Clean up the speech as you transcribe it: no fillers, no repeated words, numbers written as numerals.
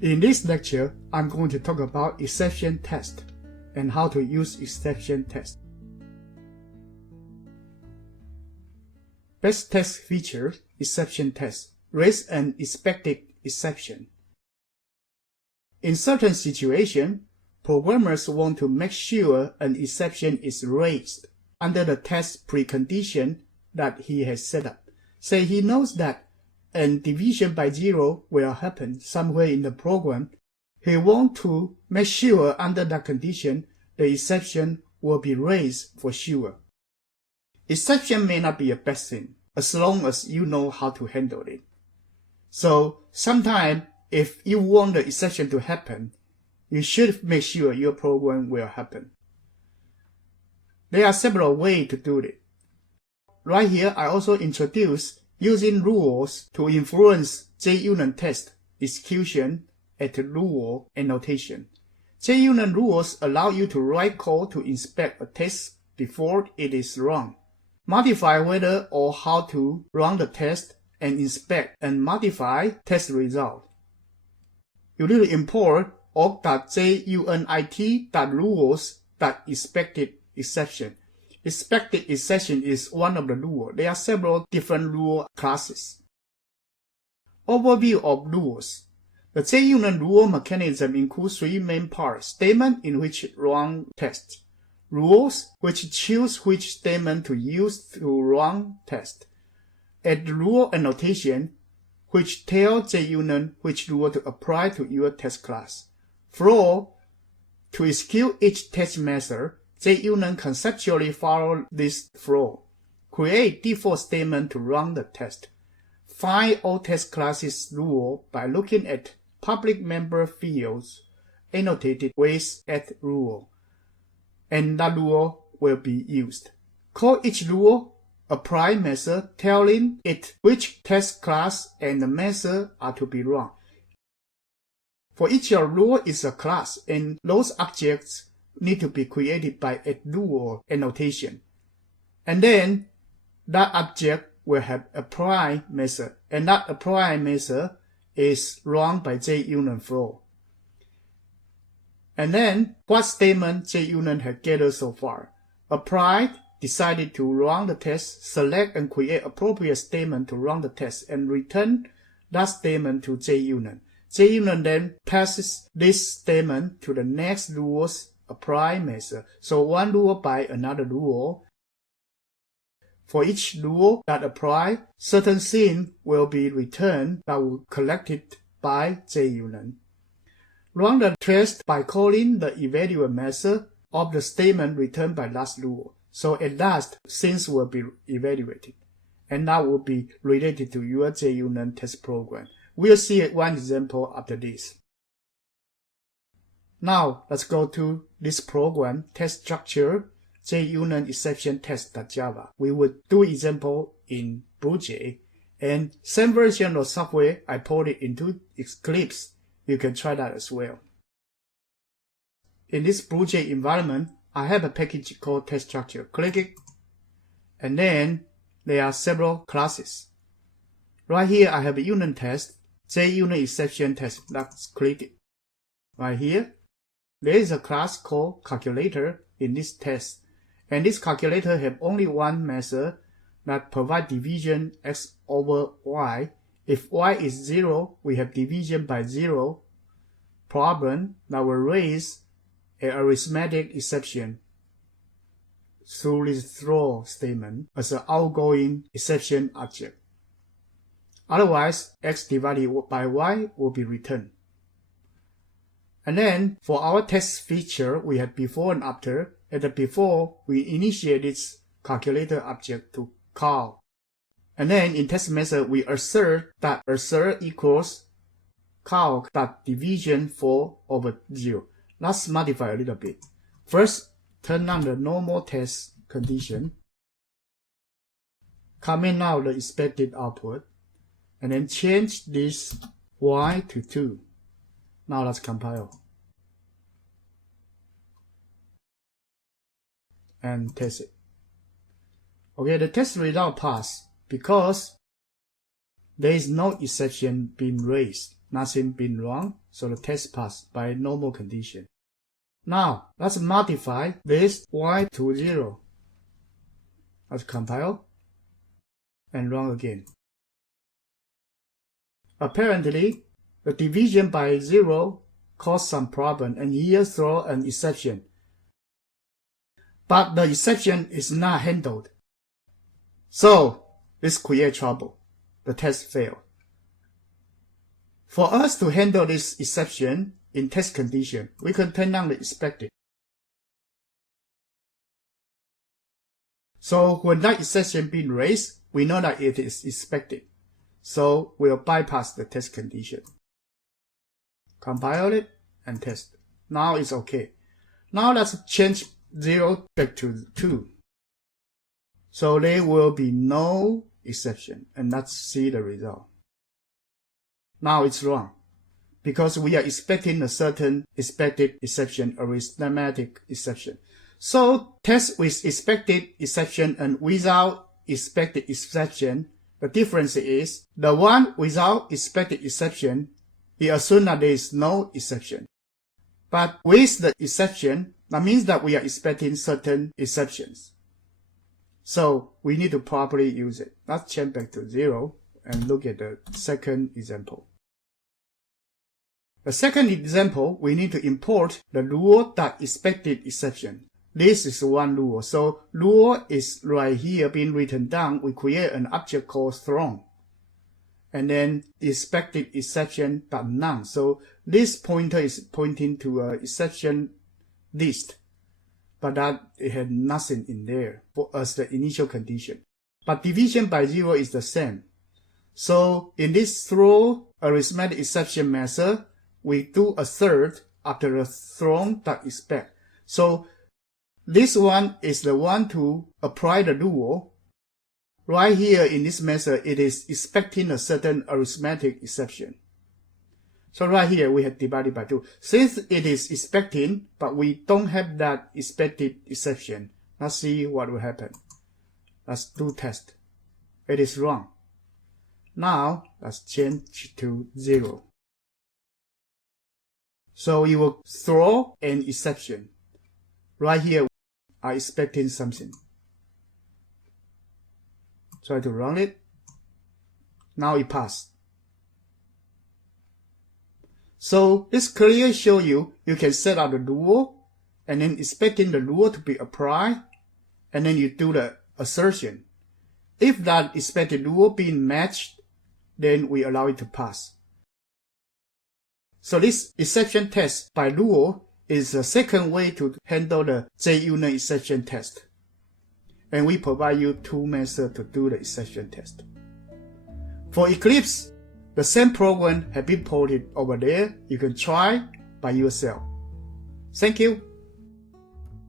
In this lecture, I'm going to talk about exception test and how to use exception test. Best test feature, exception test, raise an expected exception. In certain situations, programmers want to make sure an exception is raised under the test precondition that he has set up. Say he knows that a division by zero will happen somewhere in the program. He wants to make sure under that condition the exception will be raised for sure. Exception may not be a bad thing as long as you know how to handle it. So sometimes if you want the exception to happen, you should make sure your program will happen. There are several ways to do it. Right here, I also introduce using rules to influence JUnit test execution at rule annotation. JUnit rules allow you to write code to inspect a test before it is run, modify whether or how to run the test, and inspect and modify test result. You need to import org.junit.rules.expected exception. Expected exception is one of the rules. There are several different rule classes. Overview of rules. The JUnit rule mechanism includes three main parts: statement in which run test, rules which choose which statement to use to run test, and rule annotation which tell JUnit which rule to apply to your test class. Flow. To execute each test method, JUnit conceptually follow this flow. Create default statement to run the test. Find all test classes rule by looking at public member fields annotated with @rule, and that rule will be used. Call each rule apply method telling it which test class and the method are to be run. For each rule is a class, and those objects need to be created by @rule annotation. And then that object will have apply method, and that apply method is run by JUnit flow. And then what statement JUnit has gathered so far. Applied decided to run the test, select and create appropriate statement to run the test, and return that statement to JUnit. JUnit then passes this statement to the next rule's apply method. So one rule by another rule. For each rule that apply, certain thing will be returned that will collected by JUnit. Run the test by calling the evaluate method of the statement returned by last rule. So at last, things will be evaluated, and that will be related to your JUnit test program. We'll see one example after this. Now, let's go to this program, test structure, JUnit exception test.java. We will do example in BlueJ, and same version of software, I put it into Eclipse. You can try that as well. In this BlueJ environment, I have a package called test structure. Click it, and then there are several classes. Right here, I have a unit test, JUnit exception test. Let's click it. Right here, there is a class called calculator in this test, and this calculator have only one method that provide division x over y. If y is 0, we have division by 0 problem that will raise an arithmetic exception through this throw statement as an outgoing exception object. Otherwise, x divided by y will be returned. And then for our test feature, we have before and after. At the before, we initiate this calculator object to call. And then in test method, we assert that assert equals calc.division 4 over 0. Let's modify a little bit. First, turn on the normal test condition. Comment out the expected output. And then change this y to 2. Now let's compile. And test it. Okay, the test result passed because there is no exception being raised. Nothing been wrong, so the test passed by normal condition. Now, let's modify this y to 0. Let's compile and run again. Apparently, the division by 0 caused some problem, and here throw an exception. But the exception is not handled. So, this creates trouble. The test failed. For us to handle this exception in test condition, we can turn on the expected. So when that exception being raised, we know that it is expected. So we'll bypass the test condition. Compile it and test. Now it's okay. Now let's change 0 back to 2. So there will be no exception, and let's see the result. Now it's wrong, because we are expecting a certain expected exception, a arithmetic exception. So test with expected exception and without expected exception, the difference is the one without expected exception, we assume that there is no exception. But with the exception, that means that we are expecting certain exceptions. So we need to properly use it. Let's change back to 0 and look at the second example. The second example, we need to import the rule that expected exception. This is one rule. So rule is right here being written down. We create an object called thrown. And then expected exception but none. So this pointer is pointing to an exception list. But that it had nothing in there for as the initial condition. But division by 0 is the same. So in this throw arithmetic exception method, we do a third after the thrown.expect. So this one is the one to apply the rule. Right here in this method, it is expecting a certain arithmetic exception. So right here, we have divided by 2. Since it is expecting, but we don't have that expected exception, let's see what will happen. Let's do test. It is wrong. Now, let's change to 0. So you will throw an exception. Right here, are expecting something. Try to run it. Now it passed. So this clearly shows you can set out the rule and then expecting the rule to be applied, and then you do the assertion. If that expected rule being matched, then we allow it to pass. So this exception test by rule is the second way to handle the JUnit exception test. And we provide you 2 methods to do the exception test. For Eclipse, the same program has been ported over there. You can try by yourself. Thank you.